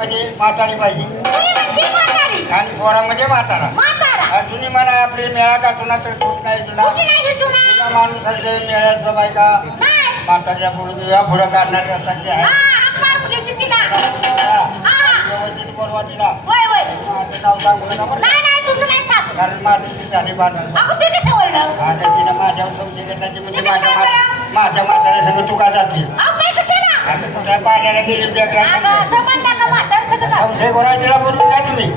म्हणजे म्हातारी पाहिजे. म्हणजे आणि पोरामध्ये म्हातारा. म्हातारा. अजूनही म्हणा आपली मेळा का तुला. तर कुठे नाही जुना? तुला माणूस असेल मेळ्यात बायका नाही. म्हाताच्या पुढे पुढं काढणार आहे व्यवस्थित तिला. नाव सांगू नका बरं. कारण माझं ती झाली ते माझ्यावर घेतल्याची म्हणजे ते माझ्या? माझ्या म्हाताऱ्या संग जाते? अहो बाई कशाला आम्ही कुठल्या पाण्याला गेली सगळं? झालं संशय कोणा तिला बोलून घ्या तुम्ही?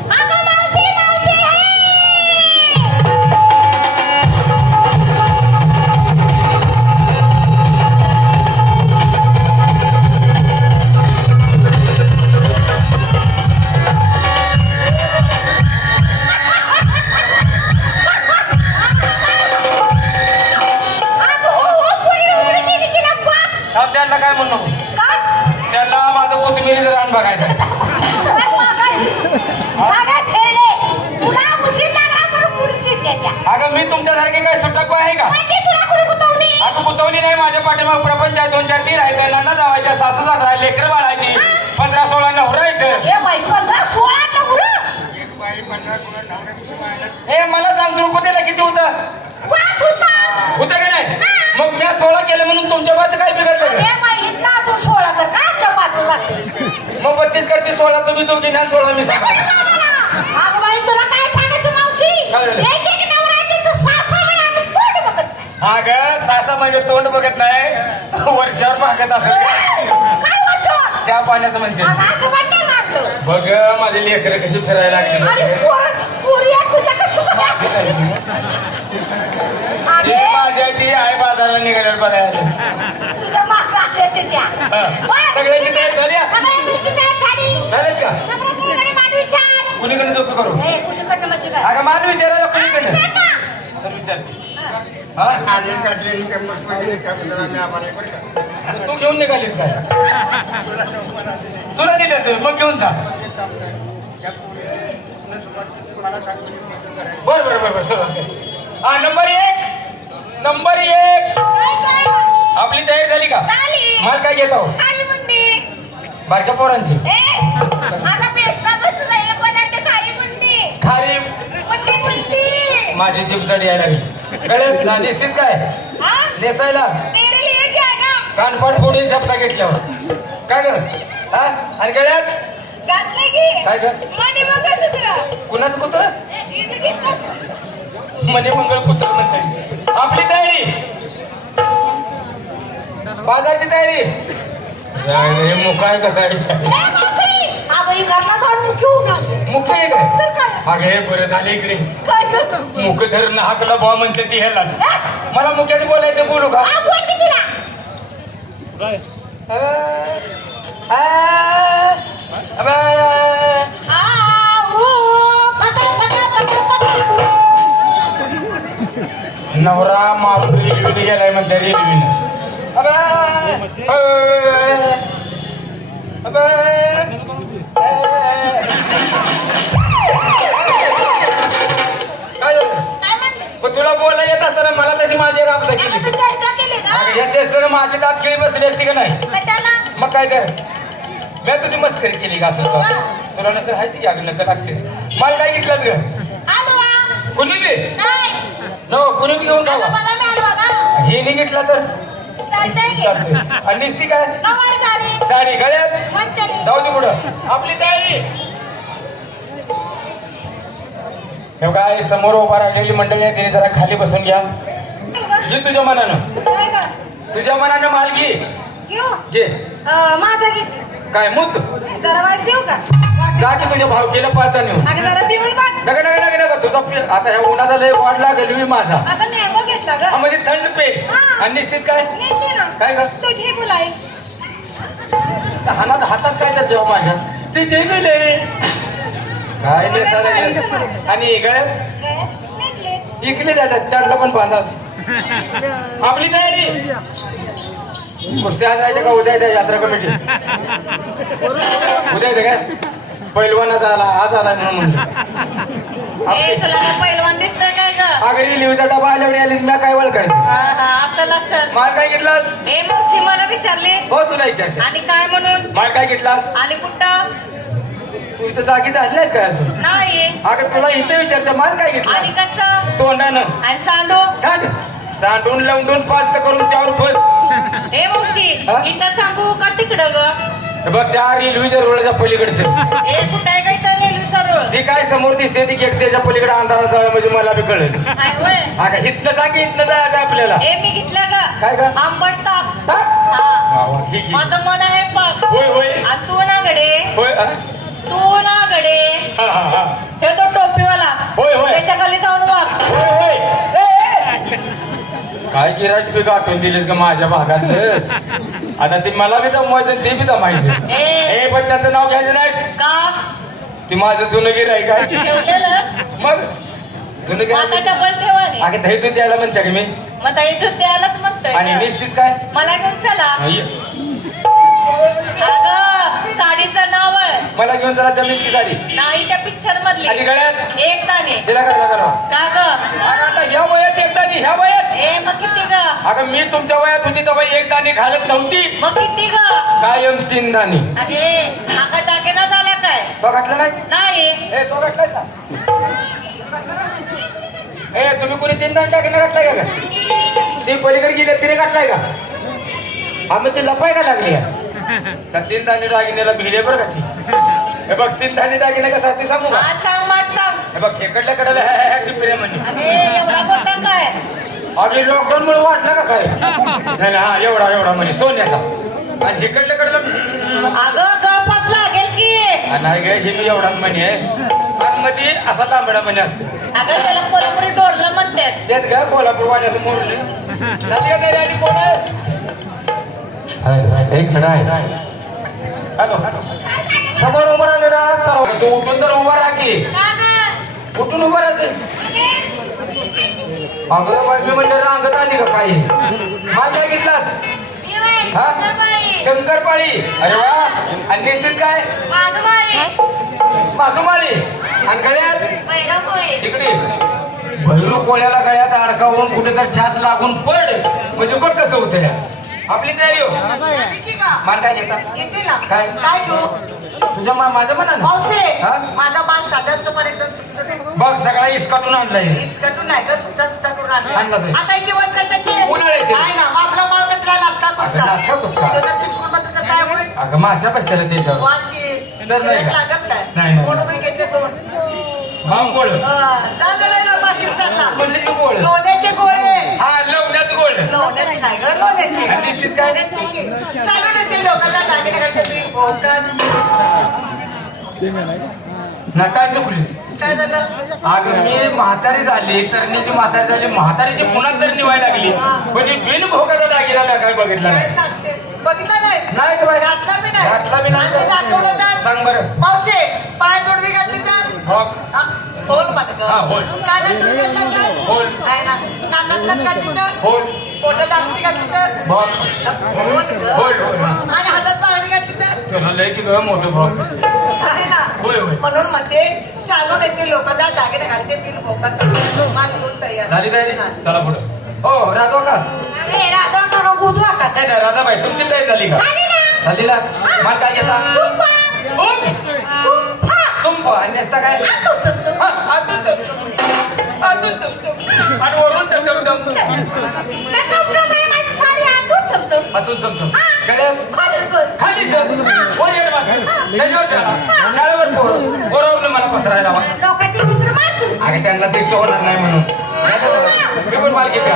त्यांना काय म्हणू? नको त्यांना माझं कोथिंबीरीचं रान बघायचं. आहे. अगं मी तुमच्यासारखे काय सुटक आहे का? कुतवली अगं गुतवली नाही. माझ्या पाठीमाग प्रपंच आहे दोन चार तीर आहेत. त्यांना जावायच्या सासू सासरा लेकर बाळायची. पंधरा सोळा नवरा हे पंधरा सोळा नवरं? हे मला सांग तू रुपयाला किती होतं पाच होता होतं का नाही मग मी सोळा केलं म्हणून तुमच्या बाचं काय बिघडलं का? बाई इथला अजून सोळा कर. का आमच्या पाच जाते? मग बत्तीस करते सोळा तुम्ही दोघी ना सोळा मी सांगा अगं बाई तुला काय सांगायचं मावशी? काय झालं? एक एक नवरा आहे तिथं सहा सहा महिने आम्ही तोंड बघत नाही. हा ग सासा म्हणजे तोंड बघत नाही असेल काय वाचन चहा पाण्याचं म्हणते अगं असं म्हणणार ना आपलं बघ माझे लेकर कशी फिरायला लागली पोरं पोरी तुझ्या कशी बाजारला निघाल्यावर बघायला तुझ्या मागं आल्याचे त्या. बरं. सगळ्याची तयारी झाली? सगळ्या मुलीची तयारी झाली झालेत का नवरा-मुलीकडे मान विचार कुणीकडे झोप करू ए, म्हणजे काय अगं मान विचारायला कुणीकडे विचार ना. विचार हा. आली काढलेली आम्हाला बरं? तू घेऊन निघालीस काय तुला दिलं तू मग घेऊन जा. बर बर बर बर सुरुवात. हा नंबर एक नंबर एक काय? आपली तयारी झाली का. माल काय घेत आहो. बारक्या पोरांची. खारी. माझी जीभ जडी यायला गळ्यात ना दिसतीस काय हा? नेसायला. कानपाट फोडून शब्दा घेतल्यावर काय ग हा आणि गळ्यात? काय ग मंगळसूत्र. कुणाचं कुत्र. मने मंगळ कुत्र म्हणते आपली बाजारची तयारी हे मुख आहे का काय अगं ही घरला जाऊन घेऊन आलो. मुख आहे काय तर काय? अगं हे बरं झालं इकडे काय? मुख हाकला बुवा म्हणते ती ह्याला मला मुख्याचं बोलायचं बोलू का हा, बोल की तिला. आ, ऊ, पकड, पकड, पकड, पकड. नवरा रेल्वेने गेलाय म्हणते रेल्वेनं तुला बोलायला येत असताना मला तशी माझी एक आपदा अगं, केली तू चेष्टा केली ना? अगं, या चेष्टेनं माझी दात खेळी बसली असती का नाही? मग काय कर मी तुझी मस्करी केली का असं? तुला नकर आहे ती अगं नकर लागते मला काय घेतलं ग. कुणी बी. नो कुणी बी घेऊन का? हे नाही घेतला तर? चालते आणि नुसती काय? साडी, साडी गळ्यात. जाऊ दे पुढं. आपली तयारी. हे काय समोर उभा राहिलेली मंडळी आहे तिने जरा खाली बसून घ्या. घे तुझ्या मनानं? तुझ्या मनानं माल घे. घेऊ? घे. माझा? काय मूत? जरा देऊ का? जा की तुझ्या भाव केलं पाच नेऊन अगं, जरा पिऊन बघ. नका नका नका नका तुझा पि- आता ह्या उन्हाचा लय वाढ लागेल मी माझा अगं, मँगो घेतला हा, गं. म्हणजे थंड पे हा. आणि निश्चित काय नेते ना. काय ग तुझी बुलाई. हातात हातात काय तर जेव्हा माझ्या ते जे गेले काय नाही. आणि इकडे? नेकलेस. इकडे जातात त्यांना पण बांधा आपली तयारी कुस्त्या आज जायचं का उद्या येते यात्रा कमिटी उद्या येते काय पैलवानाचा आला आज आला म्हणून. ए तुला काय पैलवान दिसतंय काय ग? अगं रिलीवचा डबा आल्यावर आलीस मी काय ओळखायचं? हा हा असल असल. माल काय घेतलास? ए मावशी मला विचारले. हो तुला विचारते. आणि काय म्हणून? माल काय घेतलास? आणि कुठं? इथं जागी झाली नाहीस काय अजून? नाही. अगं तुला इथं विचारतं मान काय आणि घेतलं कसं? तोंडानं. आणि सांडू? सांड. सांडून लावून पालत करून त्यावर बस हे मावशी हा? इथं सांगू का तिकडं ग? बघ त्या रेल्वेच्या रोडच्या पलीकडचं. हे कुठं आहे काय तर रेल्वे सरळ ती काय समोर दिसते ती गेट त्याच्या पलीकडे अंधारात जावं म्हणजे मला बी कळेल. हाय होय. अगं इथनं सांग इथनं जायचं आपल्याला. हे मी घेतलं ग. काय ग? आंबट ताक. हा. ठीक आहे. माझं मन आहे पाक. होय होय. आणि तू ना गडे. होय हा? तू ना गडे. हा, हा, हा. ते तो टोपीवाला. होय, होय. त्याच्याखाली जाऊन वाग होय होय. ए, ए. काय गिराज बी गाठून दिलीस का माझ्या भागातलंच आता ते मला बी दमवायचं ते बी दमायचं. ए. ए पण त्याचं नाव घ्यायचं नाही का? ती माझं जुनं गिराय काय मग? जुनं आता गिराय डबल ठेवाने अगे दही तू द्यायला म्हणते का मी? मग ताई तू त्यालाच म्हणतोय आणि ना. निश्चित काय? मला घेऊन चला. अय्य. अगं साडीचं नाव घेऊन जमीनची साडी नाही त्या पिक्चर मधली. आणि गळ्यात? एक दाणे तिला करा करा का ग? आता ह्या वयात एकदा नाही ह्या वयात? ए मग किती ग? अगं मी तुमच्या वयात होती तेव्हा एक दाणी घालत नव्हती. मग किती ग? कायम तीन दाणी अरे आका टाकेना झाला काय? बघटलं नाही? नाही. ए तो घातलाय का? ए तुम्ही कोणी तीन दाणी टाकीने घातलाय का ती पलीकडे गेले तिने घातलाय का? आम्ही ते लपाय का लागली? त्या तीन दाणी दागिन्याला भिले बरं का ती? हे बघ तीन दाणी दागिने कसा असते सांगू का? आज सांग माठ सांग. हे बघ इकडल्या कडेला ह्या ह्या ह्या टिपऱ्या म्हणे. अरे एवढा मोठा काय? अरे लॉकडाऊन मुळे वाटला का काय? नाही ना हा एवढा एवढा म्हणे सोन्याचा आणि इकडल्या कडेला? अगं गळपास लागेल की. हा, नाही गे हे मी एवढाच म्हणे. आहे आणि मध्ये असा तांबडा म्हणे असते. अगं त्याला कोल्हापुरी डोरलं म्हणतात. तेच का कोल्हापूर वाल्याचं मोरले झाली आणि कोण आहे एक मिनिट आहे. हॅलो समोर उभं सर्व तू उठून तर उभा राहा की. उठून उभा राहते अगं बाई, मी म्हणलं रांगत आली का काही माझ्या घेतलास? हा? शंकरपाळी. अरे वा. आणि नेतेत काय? माधुमाळी आणि गळ्यात? इकडे. भैरू कोळ्याला गळ्यात अडकावून कुठेतरी ठ्यास लागून पड. म्हणजे बघ कसं होतं आपली तयारी हो. मार काय घेता? काय? काय घेऊ? तुझ्या मा- माझं म्हणा ना मावशे हा? माझा बाल साधा सपाट एकदम सुटसुटीत बघ सगळा इसकाटून आणलाय. इसकटून नाही का सुट्टा सुट्टा करून आणला. आता हे दिवस कशाचे? उन्हाळ्याचे. आहे ना मग आपला माल कसला नाचका. तो जर चिटकून बसत तर काय होईल? अगं माश्या बसत्याला त्याच्यावर. वाशी तर नाही का? लागत नाही, नाही नाही. म्हणून मी घेतले दोन. बांबोळ. अं, झालं नाही ना पाकिस्तानला. म्हणले की गोळ. लोण्याचे गोळे. हा लवण्याचं गोळ. लोण्याचे नाही ग लोण्याचे. आणि निश्चित काय? लोण्याचे नाही की. चालू लोकांना मी नटाय चुकलीस काय झालं? अगं मी म्हातारी झाली तरण्याची म्हातारी झाली म्हातारीची पुन्हा तर निवाय लागली ही. बिन भोकाचा दागिना काय बघितला काय बघितलं नाही. घातला मी नाही. घातला मी नाही. आणि दाखवलं तर? सांग बरं. मावशे पाय तोडवी घातली तर? माटक तर? ना नाकात तर? बोल पोटात आमटी घातली तर? बघ बोल ग. बोल, बोल. आणि हातात पाणी घातली तर? मोठं. म्हणून म्हणते शालू नेते लोकांना दागिने घालते बिन भोकाचा. माल घेऊन तयार. झाली तयारी चला पुढं. हो राधा का? राधा करो बुधू का नाही नाही राधाबाई तुमची तयारी झाली का? झाली ना. झाली ना? मला काय घेता? तुंब आणि नेसता काय? आतून चमचम. आतून चमचम. आणि वरून टमटम आतून चमचम. बस. खाली सर वर येड मास्तर त्याच्यावर शाळा शाळेवर पोरं. पोरं मला पसरायला. अगं त्यांना दिष्ट होणार नाही म्हणून. मी पण माल घेते.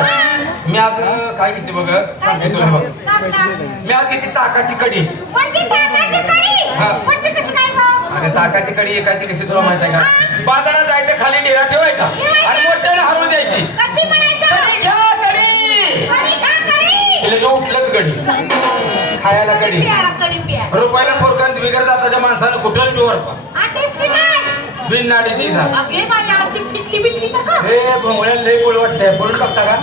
मी आज काय घेते बघ? सांगते तुला बघ. मी आज घेते ताकाची कढी. हा. अरे ताकाची कढी एकाची कशी तुला माहीत आहे का? बाजारात जायचं खाली डेरा ठेवायचा आणि मोठ्याने हरवून द्यायची. कशी बनायचं कढी घ्या कढी कढी का कढी तिला जो उठलंच कढी खायला प्यारा रुपयाला फोरकान बिगर जाताच्या माणसानं कुठं बी वरपा. आठवीस मी काय? बिन नाडीची सा अगे बाई आमची फिटली बिटली तर का? हे भोंगळ्याला लई बोल वाटतंय. बोलून बघता का?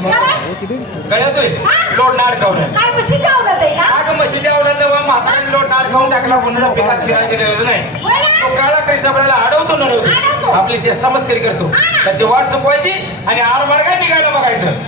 कळतोय लोट नाड खाऊन काय म्हशीची आवडत आहे का अगं म्हशीच्या आवडत म्हाताऱ्याने लोट नाड खाऊन टाकला कोणाच्या पिकात शिरायची गरज नाही होय ना? तो काळा कृष्णापणाला अडवतो अडवतो. नडवतो आपली चेष्टा मस्करी करतो त्याची वाट चुकवायची आणि आर मार्गात निघायला बघायचं